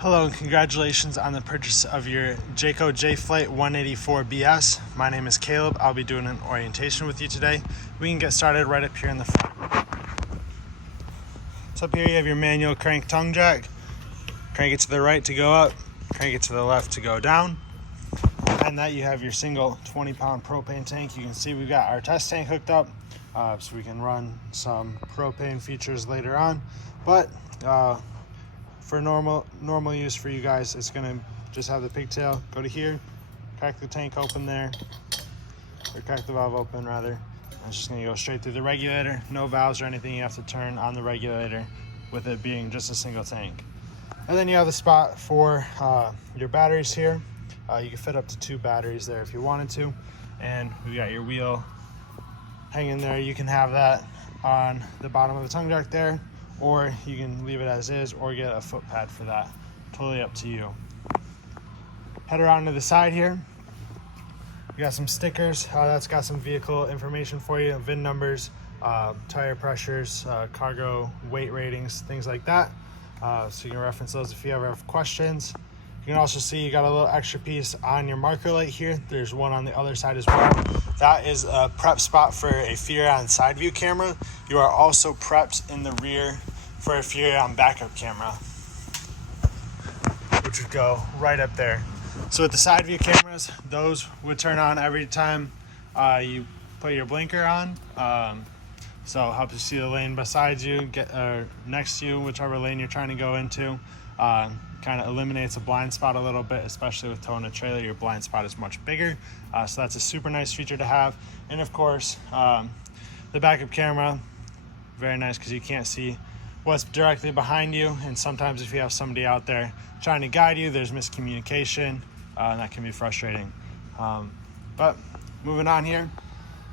Hello and congratulations on the purchase of your Jayco J-Flight 184BS. My name is Caleb. I'll be doing an orientation with you today. We can get started right up here in the front. So up here you have your manual crank tongue jack. Crank it to the right to go up, crank it to the left to go down. Behind that you have your single 20-pound propane tank. You can see we've got our test tank hooked up so we can run some propane features later on. But for normal use for you guys, it's gonna just have the pigtail go to here, crack the tank open there, or crack the valve open rather. And it's just gonna go straight through the regulator. No valves or anything you have to turn on the regulator, with it being just a single tank. And then you have the spot for your batteries here. You can fit up to 2 batteries there if you wanted to. And we got your wheel hanging there. You can have that on the bottom of the tongue jack there, or you can leave it as is or get a foot pad for that. Totally up to you. Head around to the side here. We got some stickers. That's got some vehicle information for you, VIN numbers, tire pressures, cargo weight ratings, things like that. So you can reference those if you ever have questions. You can also see you got a little extra piece on your marker light here. There's one on the other side as well. That is a prep spot for a Furion side view camera. You are also prepped in the rear for a Furion backup camera, which would go right up there. So with the side view cameras, those would turn on every time you put your blinker on. So it helps you see the lane beside you, next to you, whichever lane you're trying to go into. Kind of eliminates a blind spot a little bit, especially with towing a trailer. Your blind spot is much bigger. So that's a super nice feature to have. And of course, the backup camera, very nice because you can't see what's directly behind you. And sometimes if you have somebody out there trying to guide you, there's miscommunication, and that can be frustrating. But moving on here,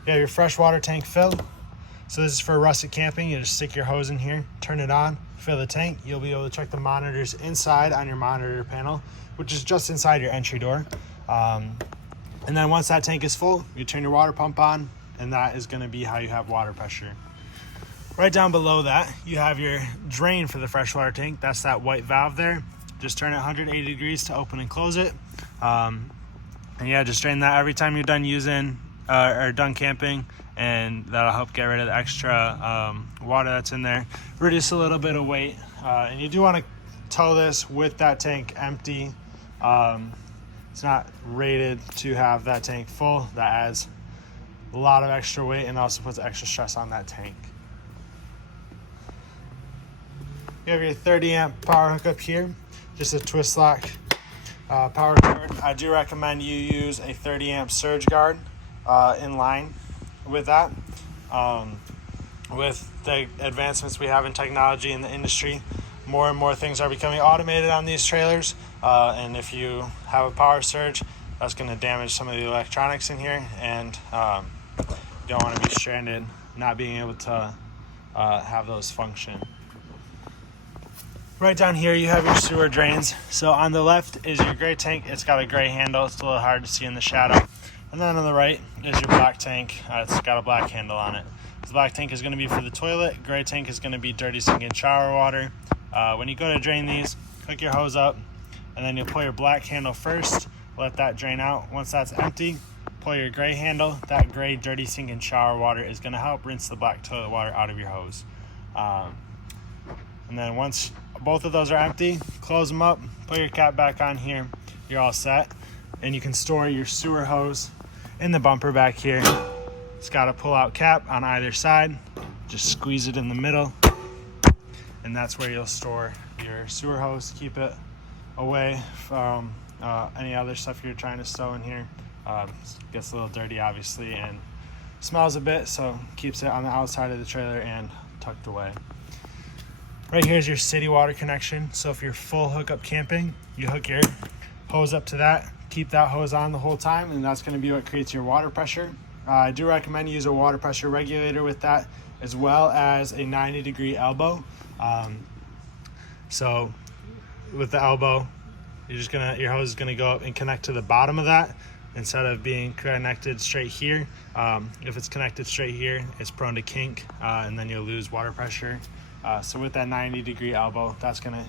you have your freshwater tank fill. So this is for rustic camping. You just stick your hose in here, turn it on, fill the tank. You'll be able to check the monitors inside on your monitor panel, which is just inside your entry door. And then once that tank is full, you turn your water pump on, and that is gonna be how you have water pressure. Right down below that, you have your drain for the freshwater tank. That's that white valve there. Just turn it 180 degrees to open and close it. And yeah, just drain that every time you're done using or done camping, and that'll help get rid of the extra water that's in there. Reduce a little bit of weight. And you do want to tow this with that tank empty. It's not rated to have that tank full. That adds a lot of extra weight and also puts extra stress on that tank. You have your 30 amp power hookup here, just a twist lock power cord. I do recommend you use a 30 amp surge guard in line with that. With the advancements we have in technology in the industry, more and more things are becoming automated on these trailers, and if you have a power surge, that's going to damage some of the electronics in here, and you don't want to be stranded not being able to have those function. Right down here you have your sewer drains. So on the left is your gray tank. It's got a gray handle. It's a little hard to see in the shadow. And then on the right is your black tank. It's got a black handle on it. The black tank is going to be for the toilet. Gray tank is going to be dirty sink and shower water. When you go to drain these, hook your hose up, and then you'll pull your black handle first. Let that drain out. Once that's empty, pull your gray handle. That gray dirty sink and shower water is going to help rinse the black toilet water out of your hose. And then once both of those are empty, close them up, put your cap back on here. You're all set. And you can store your sewer hose in the bumper back here. It's got a pull-out cap on either side. Just squeeze it in the middle, and that's where you'll store your sewer hose. Keep it away from any other stuff you're trying to stow in here. Gets a little dirty, obviously, and smells a bit, so keeps it on the outside of the trailer and tucked away. Right here is your city water connection. So if you're full hookup camping, you hook your hose up to that. Keep that hose on the whole time, and that's going to be what creates your water pressure. I do recommend you use a water pressure regulator with that, as well as a 90-degree elbow. So with the elbow, your hose is gonna go up and connect to the bottom of that instead of being connected straight here. If it's connected straight here, it's prone to kink, and then you'll lose water pressure. So with that 90-degree elbow, that's gonna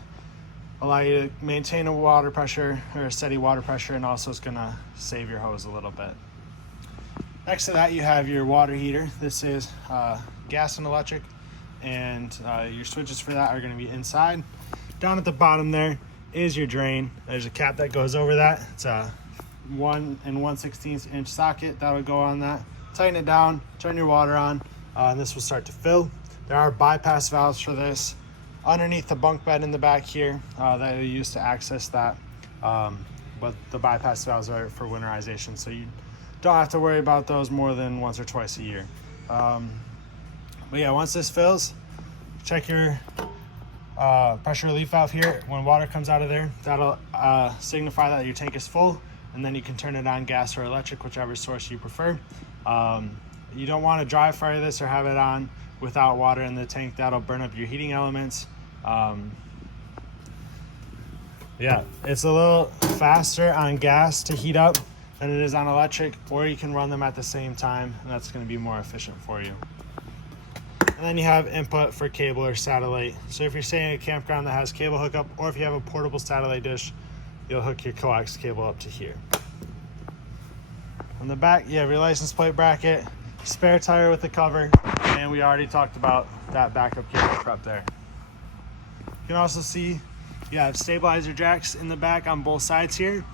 allow you to maintain a water pressure or a steady water pressure, and also it's gonna save your hose a little bit. Next to that, you have your water heater. This is gas and electric, and your switches for that are gonna be inside. Down at the bottom there is your drain. There's a cap that goes over that. It's a 1 1/16 inch socket that'll go on that. Tighten it down, turn your water on, and this will start to fill. There are bypass valves for this underneath the bunk bed in the back here that you use to access that, but the bypass valves are for winterization, so you don't have to worry about those more than once or twice a year. But yeah, once this fills, check your pressure relief valve here. When water comes out of there, that'll signify that your tank is full, and then you can turn it on gas or electric, whichever source you prefer. You don't want to dry fire this or have it on without water in the tank. That'll burn up your heating elements. Yeah, it's a little faster on gas to heat up than it is on electric, or you can run them at the same time, and that's going to be more efficient for you. And then you have input for cable or satellite. So if you're staying at a campground that has cable hookup, or if you have a portable satellite dish, you'll hook your coax cable up to here. On the back, you have your license plate bracket, spare tire with the cover, and we already talked about that backup cable prep there. You can also see you have stabilizer jacks in the back on both sides here.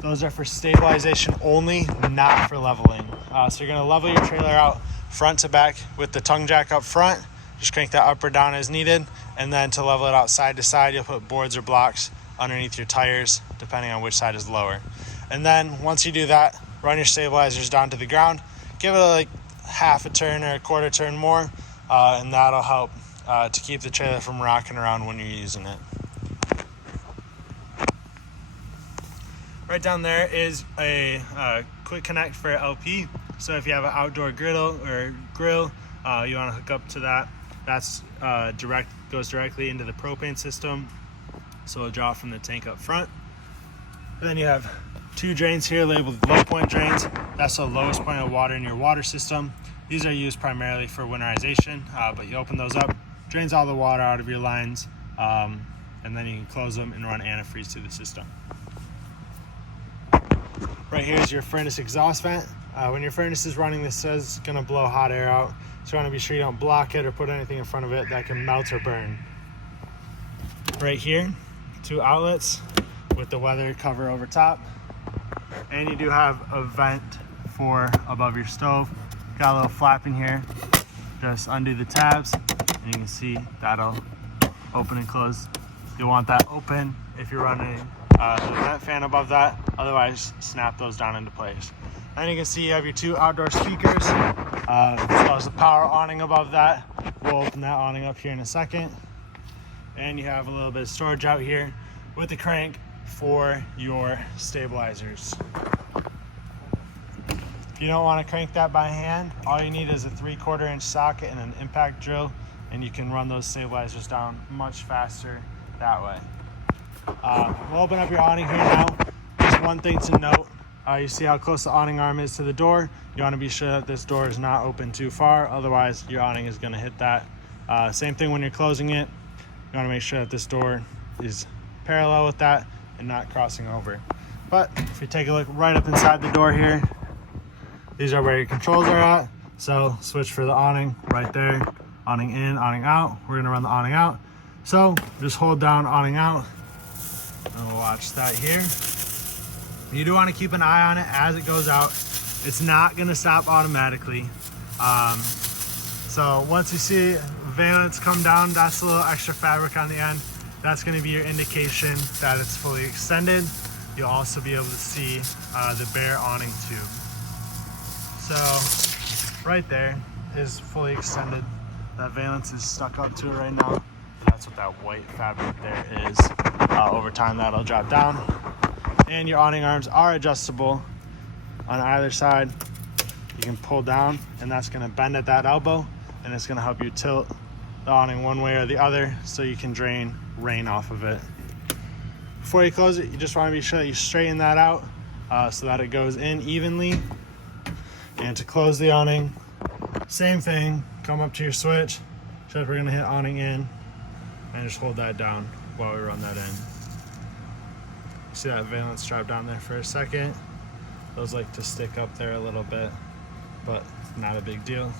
Those are for stabilization only, not for leveling. So you're gonna level your trailer out front to back with the tongue jack up front. Just crank that up or down as needed. And then to level it out side to side, you'll put boards or blocks underneath your tires, depending on which side is lower. And then once you do that, run your stabilizers down to the ground. Give it like half a turn or a quarter turn more, and that'll help to keep the trailer from rocking around when you're using it. Right down there is a quick connect for LP. So if you have an outdoor grill, you want to hook up to that. That's goes directly into the propane system, so it'll draw from the tank up front. And then you have 2 drains here labeled low point drains. That's the lowest point of water in your water system. These are used primarily for winterization, but you open those up, drains all the water out of your lines, and then you can close them and run antifreeze through the system. Right here is your furnace exhaust vent. When your furnace is running, this is going to blow hot air out, so you want to be sure you don't block it or put anything in front of it that can melt or burn. Right here, 2 outlets with the weather cover over top, and you do have a vent for above your stove. Got a little flap in here. Just undo the tabs, and you can see that'll open and close. You'll want that open if you're running the vent fan above that, otherwise snap those down into place. And you can see you have your 2 outdoor speakers, as well as the power awning above that. We'll open that awning up here in a second. And you have a little bit of storage out here with the crank for your stabilizers. If you don't want to crank that by hand, all you need is a 3/4 inch socket and an impact drill, and you can run those stabilizers down much faster that way. We'll open up your awning here now. Just one thing to note, you see how close the awning arm is to the door. You want to be sure that this door is not open too far, otherwise your awning is going to hit that. Same thing when you're closing it. You want to make sure that this door is parallel with that and not crossing over. But if you take a look right up inside the door here, these are where your controls are at. So switch for the awning right there. Awning in, awning out. We're going to run the awning out. So just hold down awning out, and we'll watch that here. You do want to keep an eye on it as it goes out. It's not going to stop automatically. So once you see valence come down, that's a little extra fabric on the end. That's going to be your indication that it's fully extended. You'll also be able to see the bare awning tube. So right there is fully extended. That valence is stuck up to it right now. That's what that white fabric there is. Over time that'll drop down. And your awning arms are adjustable on either side. You can pull down, and that's going to bend at that elbow, and it's going to help you tilt the awning one way or the other so you can drain rain off of it. Before you close it, you just want to be sure that you straighten that out so that it goes in evenly. And to close the awning, same thing, come up to your switch, except we're going to hit awning in, and just hold that down while we run that in. See that valence drop down there for a second? Those like to stick up there a little bit, but not a big deal.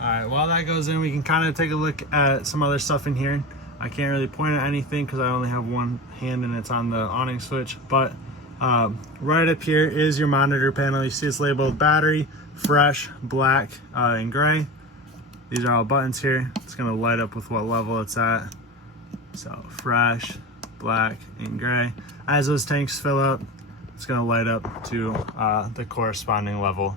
All right, while that goes in, we can kind of take a look at some other stuff in here. I can't really point at anything because I only have one hand and it's on the awning switch, but right up here is your monitor panel. You see it's labeled battery, fresh, black, and gray. These are all buttons here. It's gonna light up with what level it's at. So fresh, black, and gray. As those tanks fill up, it's gonna light up to the corresponding level.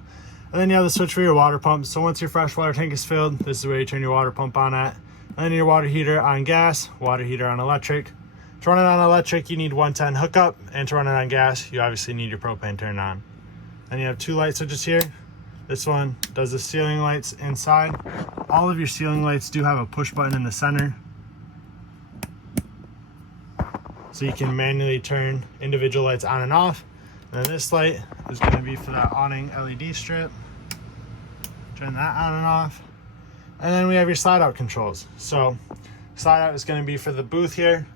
And then you have the switch for your water pump. So once your fresh water tank is filled, this is where you turn your water pump on at. And then your water heater on gas, water heater on electric. To run it on electric, you need 110 hookup, and to run it on gas, you obviously need your propane turned on. Then you have two light switches here. This one does the ceiling lights inside. All of your ceiling lights do have a push button in the center, so you can manually turn individual lights on and off. And then this light is going to be for that awning LED strip. Turn that on and off. And then we have your slide out controls. So slide out is going to be for the booth here.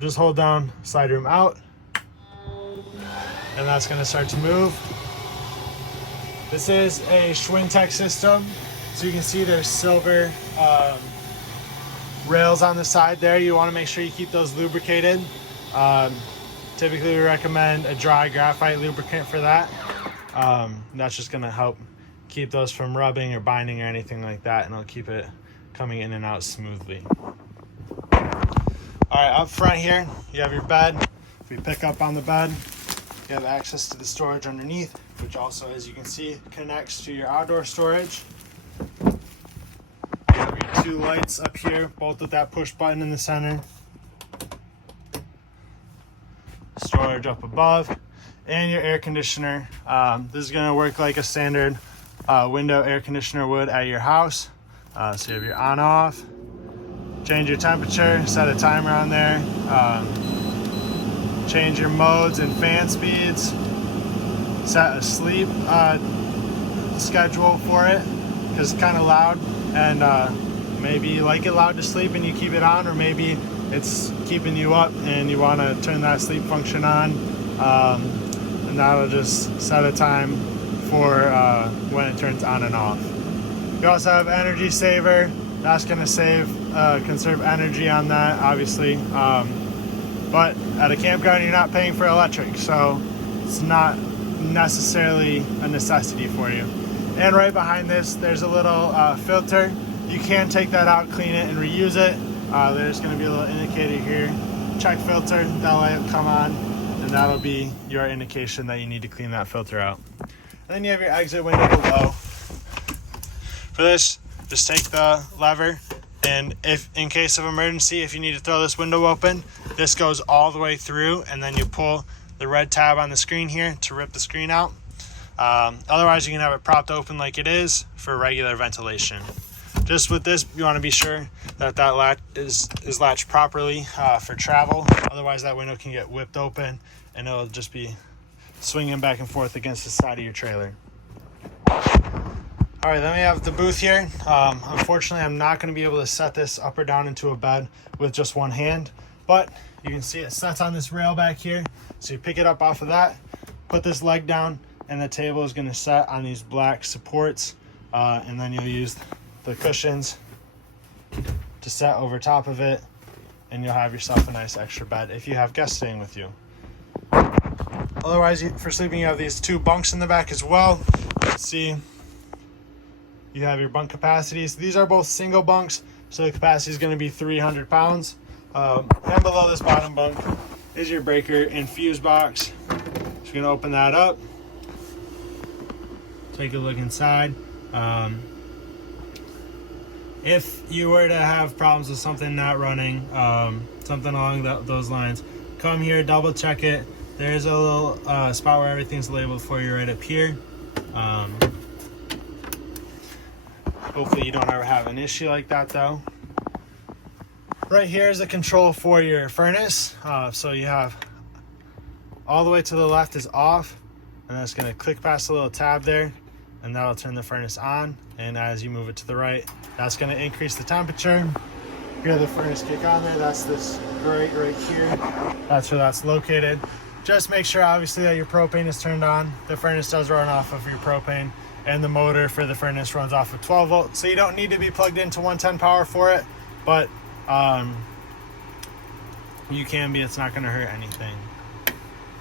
Just hold down slide room out, and that's going to start to move. This is a Schwintek system. So you can see there's silver rails on the side there. You want to make sure you keep those lubricated. Typically we recommend a dry graphite lubricant for that. That's just going to help keep those from rubbing or binding or anything like that, and it'll keep it coming in and out smoothly. All right, up front here, you have your bed. If we pick up on the bed, you have access to the storage underneath, which also, as you can see, connects to your outdoor storage. You have your two lights up here, both with that push button in the center. Storage up above, and your air conditioner. This is going to work like a standard window air conditioner would at your house. So you have your on off, change your temperature, set a timer on there, change your modes and fan speeds, set a sleep schedule for it because it's kind of loud, and maybe you like it loud to sleep and you keep it on, or maybe it's keeping you up and you want to turn that sleep function on, and that'll just set a time for when it turns on and off. You also have energy saver. That's going to conserve energy on that, obviously. But at a campground, you're not paying for electric, so it's not necessarily a necessity for you. And right behind this, there's a little filter. You can take that out, clean it, and reuse it. There's going to be a little indicator here. Check filter, that light will come on, and that'll be your indication that you need to clean that filter out. And then you have your exit window below. For this, just take the lever, and if in case of emergency, if you need to throw this window open, this goes all the way through, and then you pull the red tab on the screen here to rip the screen out. Otherwise, you can have it propped open like it is for regular ventilation. Just with this, you want to be sure that that latch is latched properly for travel. Otherwise, that window can get whipped open, and it'll just be swinging back and forth against the side of your trailer. All right, then we have the booth here. Unfortunately, I'm not going to be able to set this up or down into a bed with just one hand, but you can see it sets on this rail back here. So you pick it up off of that, put this leg down, and the table is going to set on these black supports, and then you'll use the cushions to set over top of it, and you'll have yourself a nice extra bed if you have guests staying with you. Otherwise, for sleeping, you have these two bunks in the back as well. Let's see. You have your bunk capacities. These are both single bunks, so the capacity is going to be 300 pounds. And below this bottom bunk is your breaker and fuse box. So you're going to open that up. Take a look inside. If you were to have problems with something not running, something along those lines, come here, double check it. There's a little spot where everything's labeled for you right up here. Hopefully you don't ever have an issue like that though. Right here is the control for your furnace. So you have all the way to the left is off, and that's going to click past the little tab there, and that'll turn the furnace on. And as you move it to the right, that's going to increase the temperature. Hear the furnace kick on there. That's this grate right here. That's where that's located. Just make sure obviously that your propane is turned on. The furnace does run off of your propane, and the motor for the furnace runs off of 12 volt. So you don't need to be plugged into 110 power for it, but you can be. It's not going to hurt anything.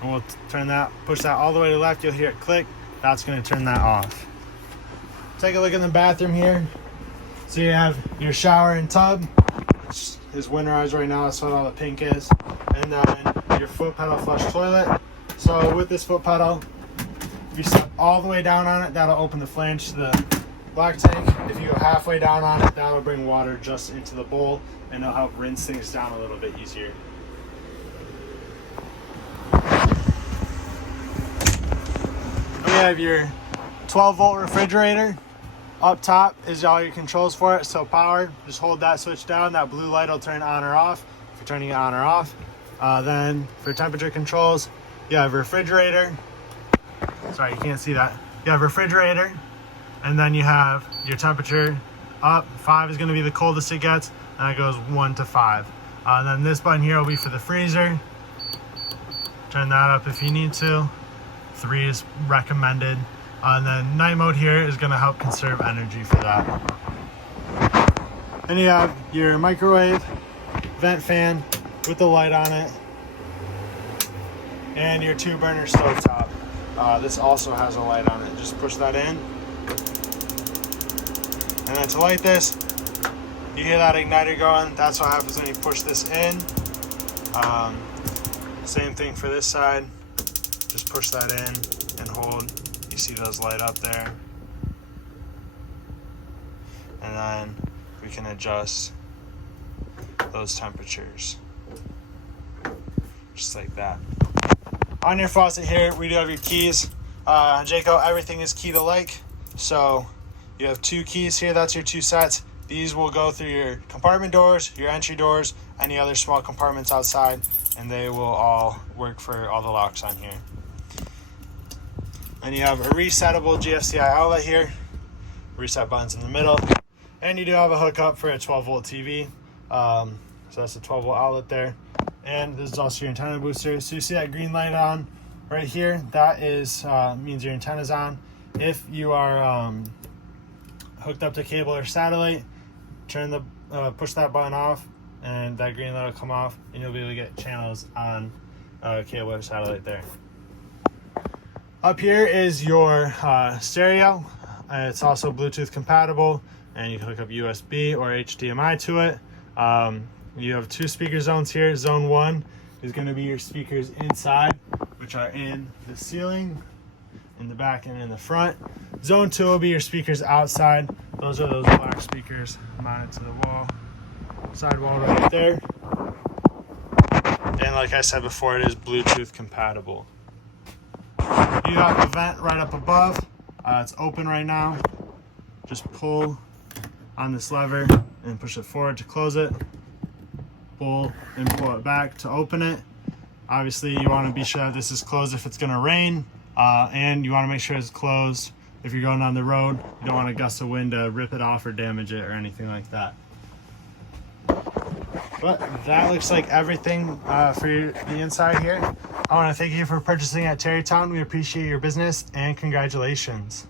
And we'll turn that, push that all the way to the left. You'll hear it click. That's going to turn that off. Take a look in the bathroom here. So you have your shower and tub, which is winterized right now. That's what all the pink is. And then your foot pedal flush toilet. So with this foot pedal, if you step all the way down on it, that'll open the flange to the black tank. If you go halfway down on it, that'll bring water just into the bowl, and it'll help rinse things down a little bit easier. We have your 12 volt refrigerator. Up top is all your controls for it. So power, just hold that switch down. That blue light will turn on or off if you're turning it on or off. Then for temperature controls, you have refrigerator. Sorry, you can't see that. You have refrigerator, and then you have your temperature up. 5 is going to be the coldest it gets, and it goes 1 to 5. Then this button here will be for the freezer. Turn that up if you need to. 3 is recommended. And then night mode here is going to help conserve energy for that. Then you have your microwave, vent fan with the light on it, and your 2-burner stovetop. This also has a light on it. Just push that in. And then to light this, you hear that igniter going. That's what happens when you push this in. Same thing for this side. Just push that in and hold. You see those light up there. And then we can adjust those temperatures. Just like that. On your faucet here, we do have your keys. Jayco, everything is keyed alike. So you have 2 keys here. That's your 2 sets. These will go through your compartment doors, your entry doors, any other small compartments outside, and they will all work for all the locks on here. And you have a resettable GFCI outlet here. Reset buttons in the middle. And you do have a hookup for a 12 volt TV. So that's a 12 volt outlet there. And this is also your antenna booster. So you see that green light on right here. That is means your antenna's on. If you are hooked up to cable or satellite, push that button off, and that green light will come off, and you'll be able to get channels on cable or satellite there. Up here is your stereo. It's also Bluetooth compatible, and you can hook up USB or HDMI to it. You have 2 speaker zones here. Zone 1 is going to be your speakers inside, which are in the ceiling, in the back, and in the front. Zone 2 will be your speakers outside. Those are those black speakers mounted to the wall, sidewall right there. And like I said before, it is Bluetooth compatible. You have the vent right up above. It's open right now. Just pull on this lever and push it forward to close it. Pull and pull it back to open it. Obviously, you want to be sure that this is closed if it's going to rain, and you want to make sure it's closed if you're going down the road. You don't want a gust of wind to rip it off or damage it or anything like that. But that looks like everything for the inside here. I want to thank you for purchasing at Terrytown. We appreciate your business, and congratulations.